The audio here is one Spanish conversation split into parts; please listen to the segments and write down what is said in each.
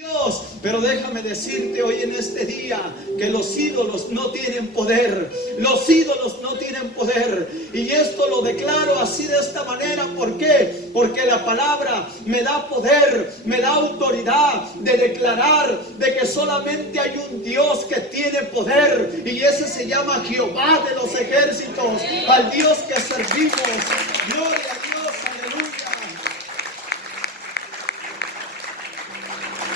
Dios, pero déjame decirte hoy en este día que los ídolos no tienen poder. Los ídolos no tienen poder. Y esto lo declaro así de esta manera. ¿Por qué? Porque la palabra me da poder, me da autoridad de declarar de que solamente hay un Dios que tiene poder. Y ese se llama Jehová de los ejércitos. Al Dios que servimos. Gloria a Dios, aleluya.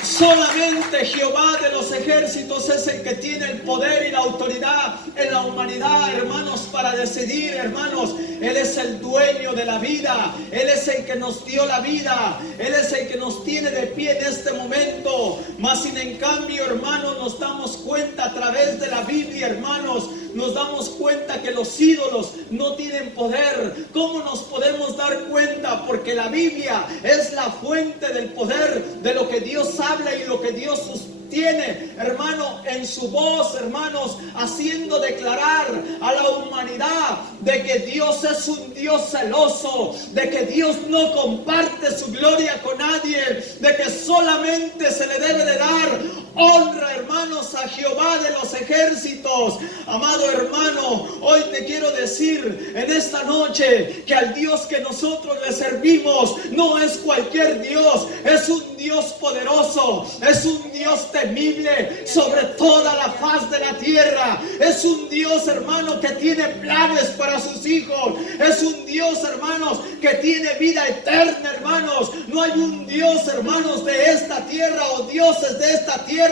Solamente Jehová de los ejércitos es el que tiene el poder y la autoridad en la humanidad, hermanos, para decidir, hermanos. Él es el dueño de la vida. Él es el que nos dio la vida. Él es el que nos tiene de pie en este momento. Mas sin en cambio, hermanos, nos damos cuenta a través de la Biblia, hermanos, nos damos cuenta que los ídolos no tienen poder. ¿Cómo nos podemos dar cuenta? Porque la Biblia es la fuente del poder, de lo que Dios habla y lo que Dios sostiene, hermano, en su voz, hermanos, haciendo declarar a la humanidad de que Dios es un Dios celoso, de que Dios no comparte su gloria con nadie, de que solamente se le debe de dar honra, hermanos, a Jehová de los ejércitos. Amado hermano, hoy te quiero decir en esta noche que al Dios que nosotros le servimos no es cualquier Dios, es un Dios poderoso, es un Dios temible sobre toda la faz de la tierra. Es un Dios, hermano, que tiene planes para sus hijos. Es un Dios, hermanos, que tiene vida eterna, hermanos. No hay un Dios, hermanos, de esta tierra o dioses de esta tierra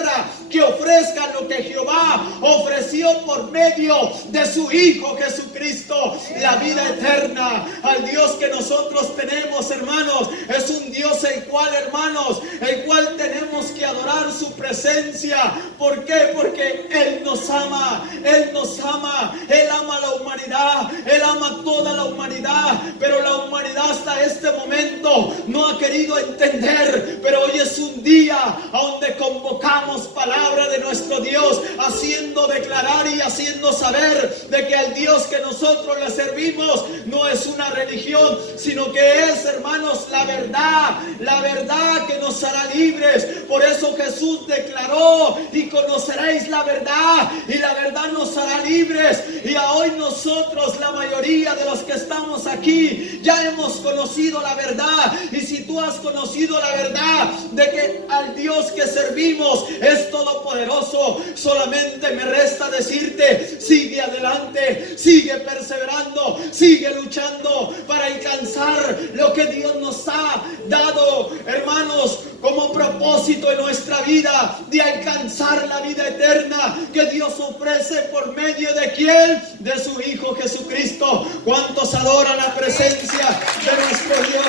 que ofrezcan lo que Jehová ofreció por medio de su Hijo Jesucristo, la vida eterna. Al Dios que nosotros tenemos, hermanos, es un Dios el cual, hermanos, el cual tenemos que adorar su presencia. ¿Por qué? Porque Él nos ama, Él nos ama, Él ama a la humanidad, Él ama a toda la humanidad, pero la humanidad hasta este momento no ha querido entender. Pero hoy es un día a donde convocamos palabra de nuestro Dios, haciendo declarar y haciendo saber de que al Dios que nosotros le servimos no es una religión, sino que es, hermanos, la verdad que nos hará libres. Por eso Jesús declaró: y conoceréis la verdad, y la verdad nos hará libres. Y a hoy nosotros, la mayoría de los que estamos aquí, ya hemos conocido la verdad. Y si tú has conocido la verdad de que al Dios que servimos es todopoderoso, solamente me resta decirte: sigue adelante, sigue perseverando, sigue luchando para alcanzar lo que Dios nos ha dado, hermanos, como propósito en nuestra vida, de alcanzar la vida eterna que Dios ofrece por medio de ¿quién? De su Hijo Jesucristo. ¿Cuántos adoran la presencia de nuestro Dios?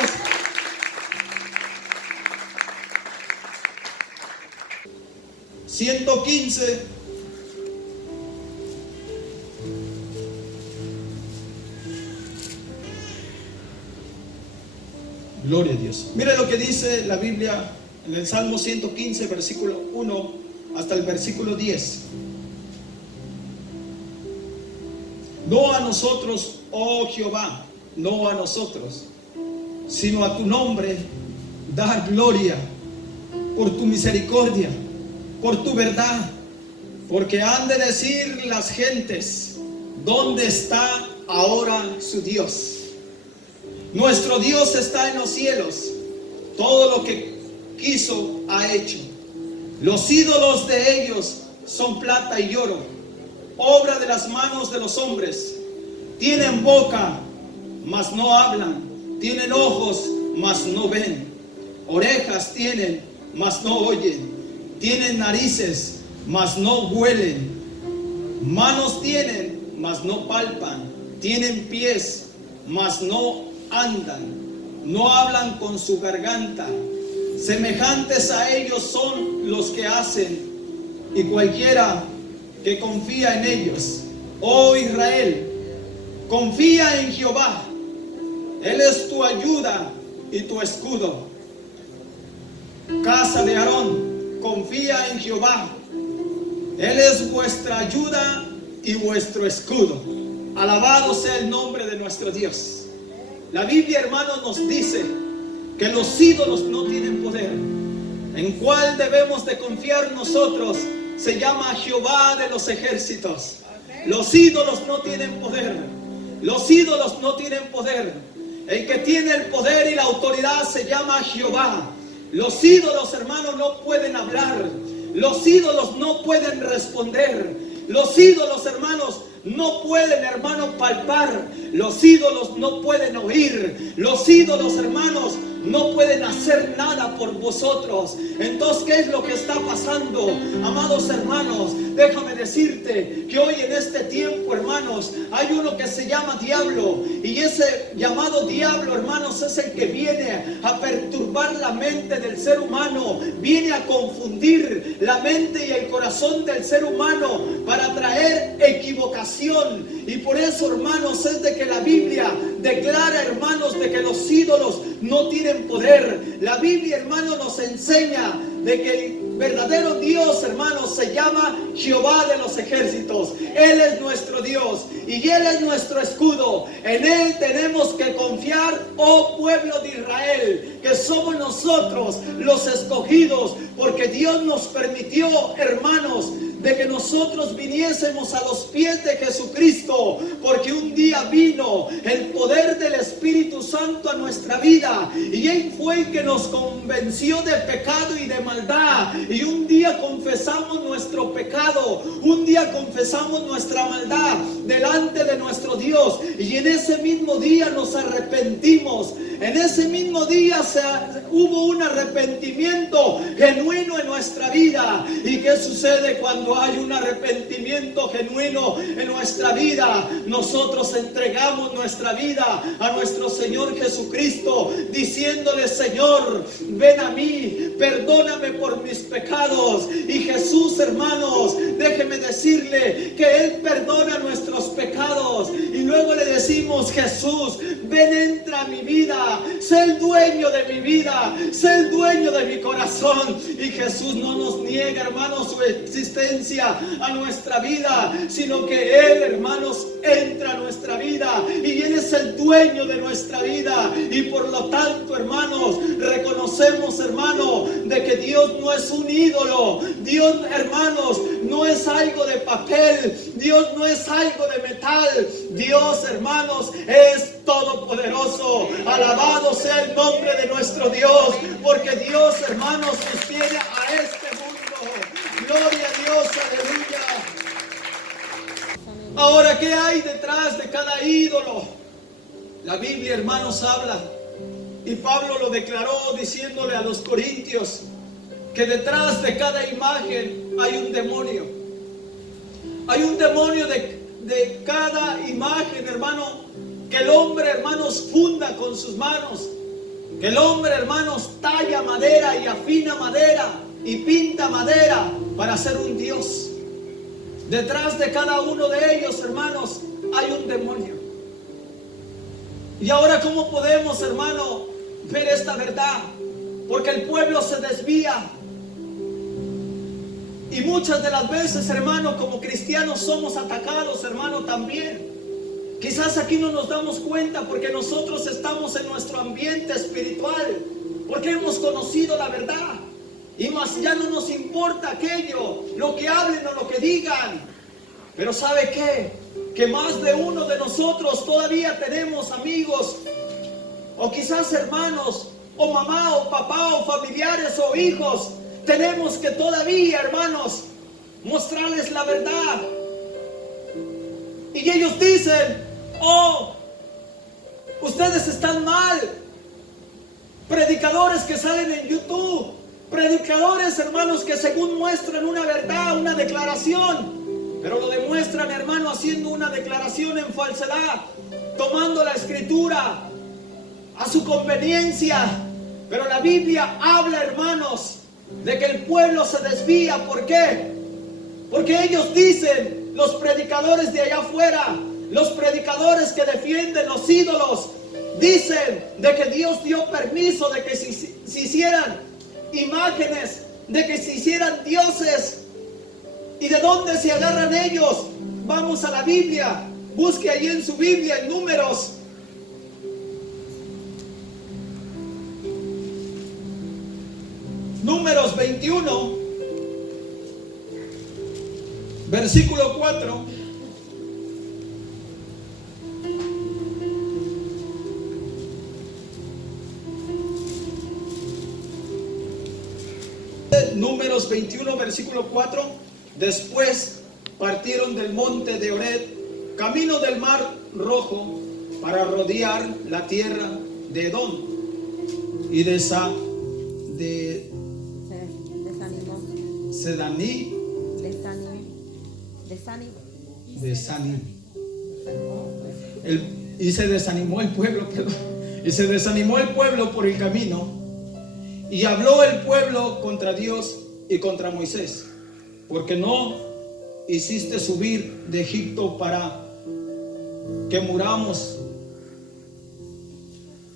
...115... Gloria a Dios. Mire lo que dice la Biblia en el Salmo 115, versículo 1 hasta el versículo 10. No a nosotros, oh Jehová, no a nosotros, sino a tu nombre dar gloria por tu misericordia, por tu verdad, porque han de decir las gentes: ¿dónde está ahora su Dios? Nuestro Dios está en los cielos, todo lo que quiso ha hecho. Los ídolos de ellos son plata y oro, obra de las manos de los hombres. Tienen boca, mas no hablan, tienen ojos, mas no ven, orejas tienen, mas no oyen, tienen narices, mas no huelen, manos tienen, mas no palpan, tienen pies, mas no andan, no hablan con su garganta. Semejantes a ellos son los que hacen, y cualquiera que confía en ellos. Oh Israel, confía en Jehová, Él es tu ayuda y tu escudo. Casa de Aarón, confía en Jehová, Él es vuestra ayuda y vuestro escudo. Alabado sea el nombre de nuestro Dios. La Biblia, hermanos, nos dice que los ídolos no tienen poder. ¿En cuál debemos de confiar nosotros? Se llama Jehová de los ejércitos. Los ídolos no tienen poder. Los ídolos no tienen poder. El que tiene el poder y la autoridad se llama Jehová. Los ídolos, hermanos, no pueden hablar. Los ídolos no pueden responder. Los ídolos, hermanos, no pueden, hermanos, palpar. Los ídolos no pueden oír. Los ídolos, hermanos, no pueden hacer nada por vosotros. Entonces, ¿qué es lo que está pasando? Amados hermanos, déjame decirte que hoy en este tiempo, hermanos, hay uno que se llama diablo. Y ese llamado diablo, hermanos, es el que viene a perturbar la mente del ser humano. Viene a confundir la mente y el corazón del ser humano para traer equivocación. Y por eso, hermanos, es de que la Biblia declara, hermanos, de que los ídolos no tienen poder. La Biblia, hermanos, nos enseña de que el verdadero Dios, hermanos, se llama Jehová de los ejércitos. Él es nuestro Dios y Él es nuestro escudo. En Él tenemos que confiar, oh pueblo de Israel, que somos nosotros los escogidos, porque Dios nos permitió, hermanos, de que nosotros viniésemos a los pies de Jesucristo, porque un día vino el poder del Espíritu Santo a nuestra vida y Él fue el que nos convenció de pecado y de maldad. Y un día confesamos nuestro pecado, un día confesamos nuestra maldad delante de nuestro Dios, y en ese mismo día nos arrepentimos. En ese mismo día hubo un arrepentimiento genuino en nuestra vida. ¿Y qué sucede cuando hay un arrepentimiento genuino en nuestra vida? Nosotros entregamos nuestra vida a nuestro Señor Jesucristo, diciéndole: Señor, ven a mí, perdóname por mis pecados. Y Jesús, hermanos, déjeme decirle que Él perdona nuestros pecados. Y luego le decimos: Jesús, ven, entra a mi vida, sé el dueño de mi vida, sé el dueño de mi corazón. Y Jesús no nos niega, hermanos, su existencia a nuestra vida, sino que Él, hermanos, entra a nuestra vida y Él es el dueño de nuestra vida. Y por lo tanto, hermanos, reconocemos, hermano, de que Dios no es un ídolo. Dios, hermanos, no es algo de papel. Dios no es algo de metal. Dios, hermanos, es todopoderoso. Alabado sea el nombre de nuestro Dios, porque Dios, hermanos, nos tiene a este mundo. Gloria a Dios, aleluya. Ahora, ¿qué hay detrás de cada ídolo? La Biblia, hermanos, habla, y Pablo lo declaró diciéndole a los corintios, que detrás de cada imagen hay un demonio. Hay un demonio de cada imagen, hermano, que el hombre, hermanos, funda con sus manos. Que el hombre, hermanos, talla madera y afina madera y pinta madera para hacer un Dios. Detrás de cada uno de ellos, hermanos, hay un demonio. Y ahora, ¿cómo podemos, hermano, ver esta verdad? Porque el pueblo se desvía. Y muchas de las veces, hermano, como cristianos somos atacados, hermano, también. Quizás aquí no nos damos cuenta porque nosotros estamos en nuestro ambiente espiritual, porque hemos conocido la verdad. Y más ya no nos importa aquello, lo que hablen o lo que digan. Pero ¿sabe qué? Que más de uno de nosotros todavía tenemos amigos, o quizás hermanos, o mamá, o papá, o familiares, o hijos. Tenemos que todavía, hermanos, mostrarles la verdad. Y ellos dicen: oh, ustedes están mal. Predicadores que salen en YouTube, predicadores, hermanos, que según muestran una verdad, una declaración, pero lo demuestran, hermano, haciendo una declaración en falsedad, tomando la escritura a su conveniencia. Pero la Biblia habla, hermanos, de que el pueblo se desvía. ¿Por qué? Porque ellos dicen, los predicadores de allá afuera, los predicadores que defienden los ídolos, dicen de que Dios dio permiso de que se hicieran imágenes, de que se hicieran dioses. ¿Y de dónde se agarran ellos? Vamos a la Biblia, busque ahí en su Biblia, en Números. Números 21, versículo 4. Números 21, versículo 4. Después partieron del monte de Oreb, camino del mar Rojo, para rodear la tierra de Edom y de Sanim. Y se desanimó el pueblo, y se desanimó el pueblo por el camino, y habló el pueblo contra Dios y contra Moisés, porque no hiciste subir de Egipto para que muramos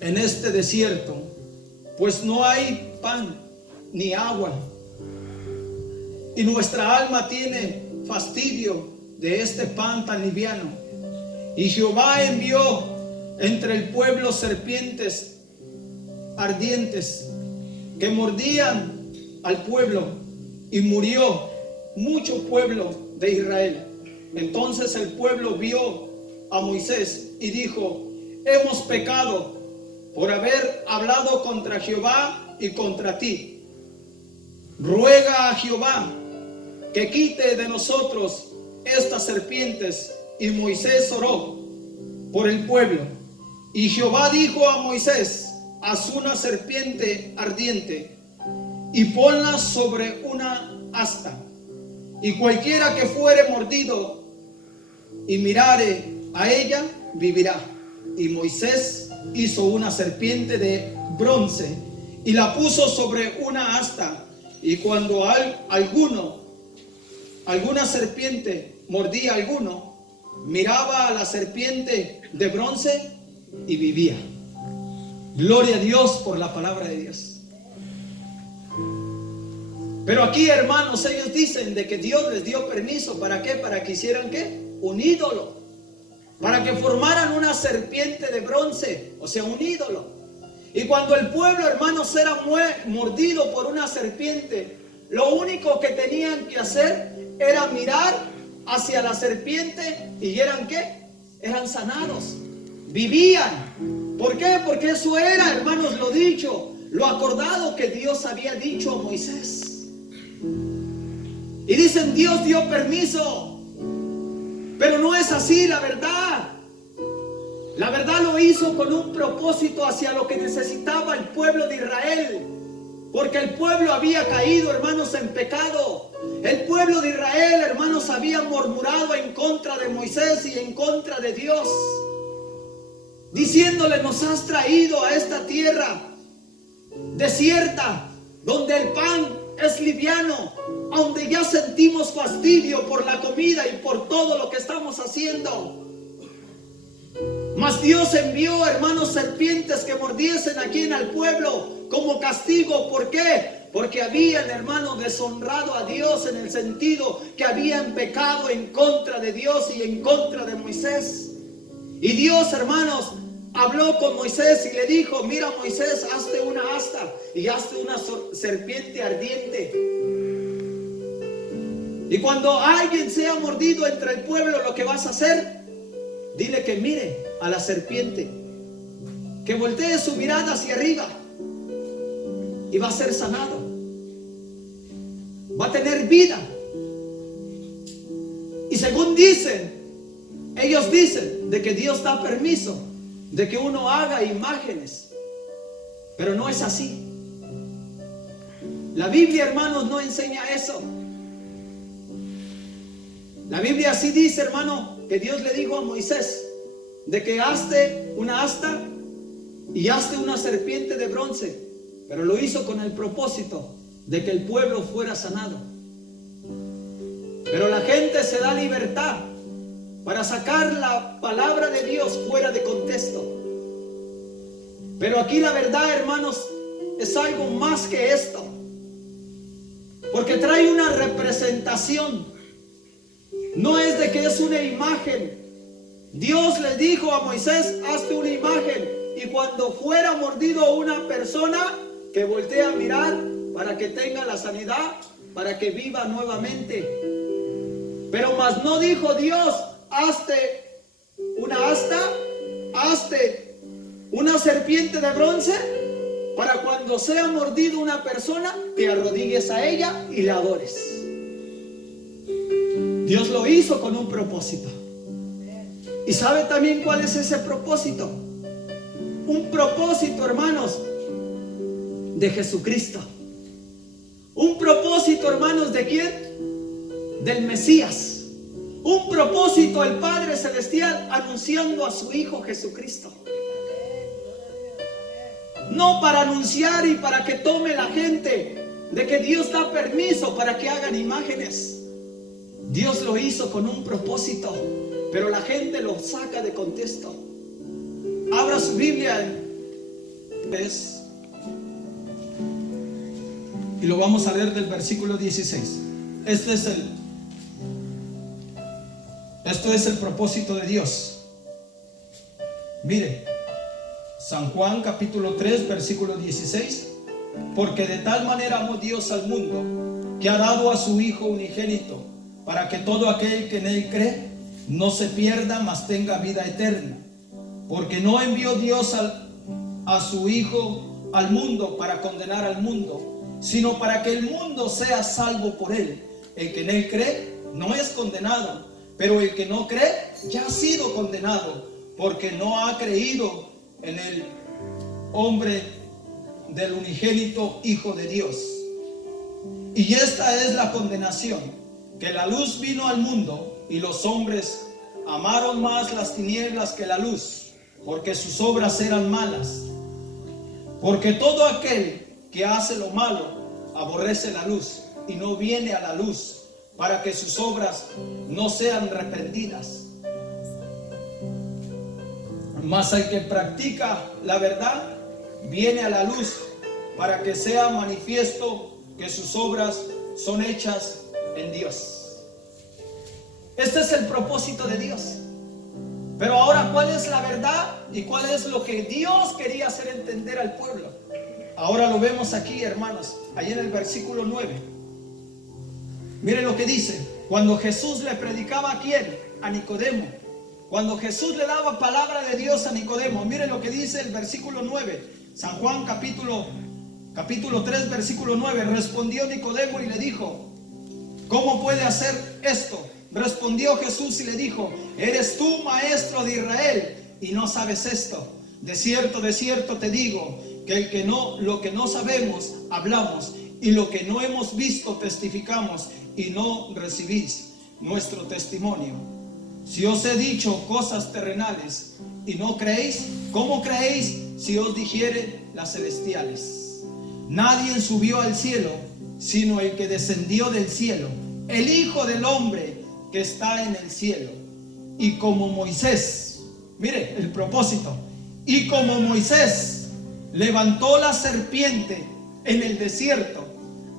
en este desierto, pues no hay pan ni agua, y nuestra alma tiene fastidio de este pan tan liviano. Y Jehová envió entre el pueblo serpientes ardientes que mordían al pueblo, y murió mucho pueblo de Israel. Entonces el pueblo vio a Moisés y dijo: hemos pecado por haber hablado contra Jehová y contra ti. Ruega a Jehová que quite de nosotros estas serpientes. Y Moisés oró por el pueblo. Y Jehová dijo a Moisés: haz una serpiente ardiente y ponla sobre una asta, y cualquiera que fuere mordido y mirare a ella vivirá. Y Moisés hizo una serpiente de bronce y la puso sobre una asta, y cuando alguna serpiente mordía a alguno, miraba a la serpiente de bronce y vivía. Gloria a Dios por la palabra de Dios. Pero aquí, hermanos, ellos dicen de que Dios les dio permiso. ¿Para qué? Para que hicieran ¿qué? Un ídolo. Para que formaran una serpiente de bronce, o sea, un ídolo. Y cuando el pueblo, hermanos, era mordido por una serpiente, lo único que tenían que hacer era mirar hacia la serpiente, y eran ¿qué? Eran sanados, vivían. ¿Por qué? Porque eso era, hermanos, lo dicho, lo acordado que Dios había dicho a Moisés. Y dicen: Dios dio permiso, pero no es así. La verdad lo hizo con un propósito hacia lo que necesitaba el pueblo de Israel, porque el pueblo había caído, hermanos, en pecado. El pueblo de Israel, hermanos, había murmurado en contra de Moisés y en contra de Dios, diciéndole: nos has traído a esta tierra desierta, donde el pan es liviano, donde ya sentimos fastidio por la comida y por todo lo que estamos haciendo. Mas Dios envió, hermanos, serpientes que mordiesen aquí en el pueblo como castigo. ¿Por qué? Porque habían, hermanos, deshonrado a Dios, en el sentido que habían pecado en contra de Dios y en contra de Moisés. Y Dios, hermanos, habló con Moisés y le dijo: mira, Moisés, hazte una asta y hazte una serpiente ardiente. Y cuando alguien sea mordido entre el pueblo, lo que vas a hacer, dile que mire a la serpiente, que voltee su mirada hacia arriba, y va a ser sanado, va a tener vida. Y según dicen, ellos dicen de que Dios da permiso de que uno haga imágenes, pero no es así. La Biblia, hermanos, no enseña eso. La Biblia sí dice, hermano, que Dios le dijo a Moisés de que hazte una asta y hazte una serpiente de bronce, pero lo hizo con el propósito de que el pueblo fuera sanado. Pero la gente se da libertad para sacar la palabra de Dios fuera de contexto. Pero aquí la verdad, hermanos, es algo más que esto, porque trae una representación. No es de que es una imagen. Dios le dijo a Moisés: hazte una imagen, y cuando fuera mordido una persona, que voltee a mirar para que tenga la sanidad, para que viva nuevamente. Pero más no dijo Dios, hazte una asta, hazte una serpiente de bronce, para cuando sea mordido una persona, te arrodilles a ella y la adores. Dios lo hizo con un propósito. ¿Y sabe también cuál es ese propósito? Un propósito, hermanos, de Jesucristo. Un propósito, hermanos, ¿de quién? Del Mesías. Un propósito del Padre Celestial anunciando a su Hijo Jesucristo. No para anunciar y para que tome la gente de que Dios da permiso para que hagan imágenes. Dios lo hizo con un propósito, pero la gente lo saca de contexto. Abra su Biblia y lo vamos a leer del versículo 16. Esto es el propósito de Dios. Mire, San Juan capítulo 3 versículo 16. Porque de tal manera amó Dios al mundo, que ha dado a su Hijo unigénito, para que todo aquel que en él cree no se pierda, mas tenga vida eterna. Porque no envió Dios a su Hijo al mundo para condenar al mundo, sino para que el mundo sea salvo por él. El que en él cree no es condenado, pero el que no cree ya ha sido condenado, porque no ha creído en el hombre del unigénito Hijo de Dios. Y esta es la condenación, que la luz vino al mundo, y los hombres amaron más las tinieblas que la luz, porque sus obras eran malas. Porque todo aquel que hace lo malo aborrece la luz y no viene a la luz, para que sus obras no sean reprendidas. Mas el que practica la verdad viene a la luz, para que sea manifiesto que sus obras son hechas en Dios. Este es el propósito de Dios. Pero ahora, ¿cuál es la verdad y cuál es lo que Dios quería hacer entender al pueblo? Ahora lo vemos aquí, hermanos, ahí en el versículo 9. Miren lo que dice. Cuando Jesús le predicaba ¿a quién? A Nicodemo. Cuando Jesús le daba palabra de Dios a Nicodemo, miren lo que dice el versículo 9. San Juan capítulo 3 versículo 9. Respondió Nicodemo y le dijo: ¿cómo puede hacer esto? Respondió Jesús y le dijo: ¿eres tú maestro de Israel y no sabes esto? De cierto te digo, que lo que no sabemos hablamos, y lo que no hemos visto testificamos, y no recibís nuestro testimonio. Si os he dicho cosas terrenales y no creéis, ¿cómo creéis si os dijere las celestiales? Nadie subió al cielo, sino el que descendió del cielo, el Hijo del Hombre que está en el cielo. Y como Moisés, mire el propósito, y como Moisés levantó la serpiente en el desierto,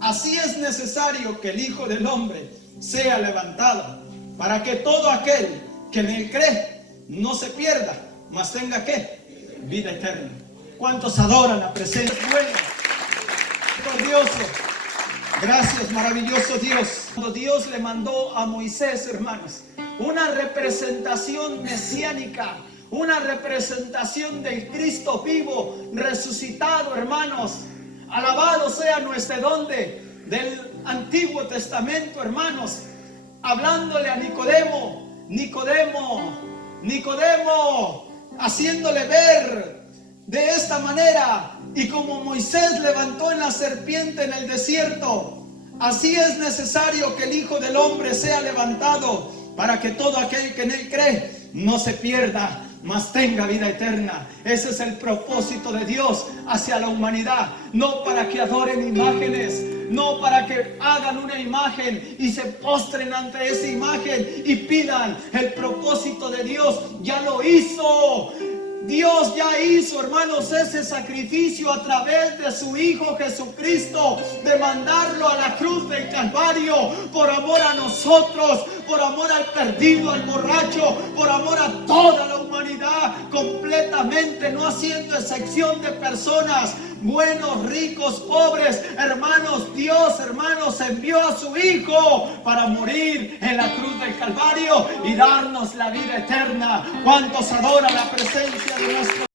así es necesario que el Hijo del Hombre sea levantado, para que todo aquel que en él cree no se pierda, mas tenga ¿qué? Vida eterna. ¿Cuántos adoran la presencia? Bueno, glorioso. Gracias, maravilloso Dios. Cuando Dios le mandó a Moisés, hermanos, una representación mesiánica, una representación del Cristo vivo, resucitado, hermanos. Alabado sea nuestro donde del Antiguo Testamento, hermanos, hablándole a Nicodemo, haciéndole ver de esta manera. Y como Moisés levantó en la serpiente en el desierto, así es necesario que el Hijo del Hombre sea levantado, para que todo aquel que en él cree no se pierda, mas tenga vida eterna. Ese es el propósito de Dios hacia la humanidad. No para que adoren imágenes, no para que hagan una imagen y se postren ante esa imagen y pidan. El propósito de Dios ya lo hizo. Dios ya hizo, hermanos, ese sacrificio a través de su Hijo Jesucristo, de mandarlo a la cruz del Calvario, por amor a nosotros, por amor al perdido, al borracho, por amor a toda la humanidad completamente, no haciendo excepción de personas, buenos, ricos, pobres, hermanos, Dios, hermanos, envió a su Hijo para morir en la cruz del Calvario y darnos la vida eterna. ¿Cuántos adoran la presencia de nuestro